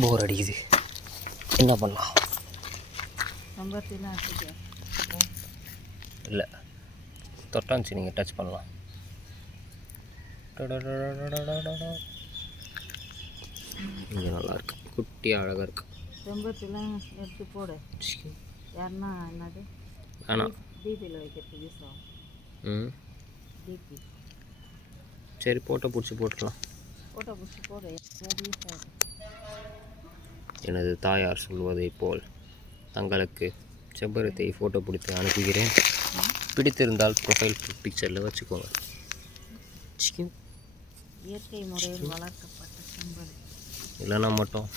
போர் அடிக்குது, என்ன பண்ணலாம்? இல்லை, தொட்டாச்சு நீங்கள் டச் பண்ணலாம். இங்கே நல்லாயிருக்கு, குட்டியாக அழகாக இருக்குது. செம்பருத்திலாம் எடுத்து போடு. யாருன்னா என்னது வேணாம். டிபியில் வைக்கிறது யூஸ் ஆகும். டிபி சரி, ஃபோட்டோ பிடிச்சி போட்டுக்கலாம். ஃபோட்டோ பிடிச்சி போடு, யூஸ் ஆகும். எனது தாயார் சொல்வதை போல் தங்களுக்கு செம்பருத்தியை ஃபோட்டோ பிடித்து அனுப்புகிறேன். பிடித்திருந்தால் ப்ரொஃபைல் பிக்சரில் வச்சுக்கோங்க. இயற்கை முறையில் வளர்க்கப்பட்ட செம்பருத்தி இல்லைன்னா மட்டும்